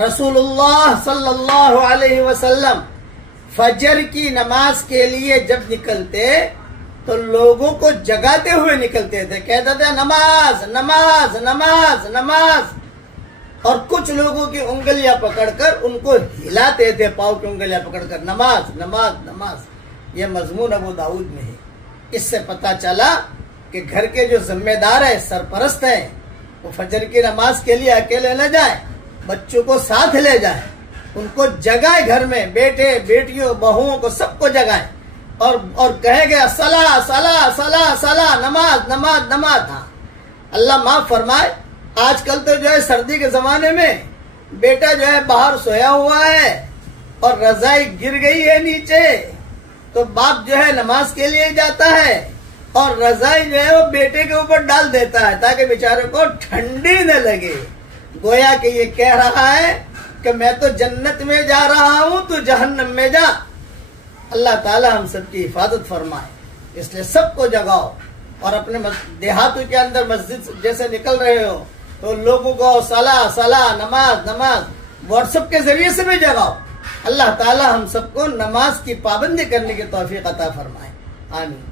رسول اللہ صلی اللہ علیہ وسلم فجر کی نماز کے لیے جب نکلتے تو لوگوں کو جگاتے ہوئے نکلتے تھے، کہتے تھے نماز نماز نماز نماز، اور کچھ لوگوں کی انگلیاں پکڑ کر ان کو ہلاتے تھے، پاؤں کی انگلیاں پکڑ کر نماز نماز نماز۔ یہ مضمون ابو داؤد میں ہے۔ اس سے پتہ چلا کہ گھر کے جو ذمہ دار ہیں، سرپرست ہیں، وہ فجر کی نماز کے لیے اکیلے نہ جائیں، بچوں کو ساتھ لے جائیں، ان کو جگائیں، گھر میں بیٹے بیٹیوں بہوؤں کو سب کو جگائیں اور کہے گا صلاح صلاح صلاح صلاح، نماز نماز نماز۔ ہاں اللہ معاف فرمائے، آج کل تو جو ہے سردی کے زمانے میں بیٹا جو ہے باہر سویا ہوا ہے اور رضائی گر گئی ہے نیچے، تو باپ جو ہے نماز کے لیے جاتا ہے اور رضائی جو ہے وہ بیٹے کے اوپر ڈال دیتا ہے تاکہ بیچارے کو ٹھنڈی نہ لگے، گویا کہ یہ کہہ رہا ہے کہ میں تو جنت میں جا رہا ہوں تو جہنم میں جا۔ اللہ تعالی ہم سب کی حفاظت فرمائے، اس لیے سب کو جگاؤ، اور اپنے دیہاتوں کے اندر مسجد جیسے نکل رہے ہو تو لوگوں کو صلاح صلاح نماز نماز واٹس ایپ کے ذریعے سے بھی جگاؤ۔ اللہ تعالی ہم سب کو نماز کی پابندی کرنے کی توفیق عطا فرمائے، آمین۔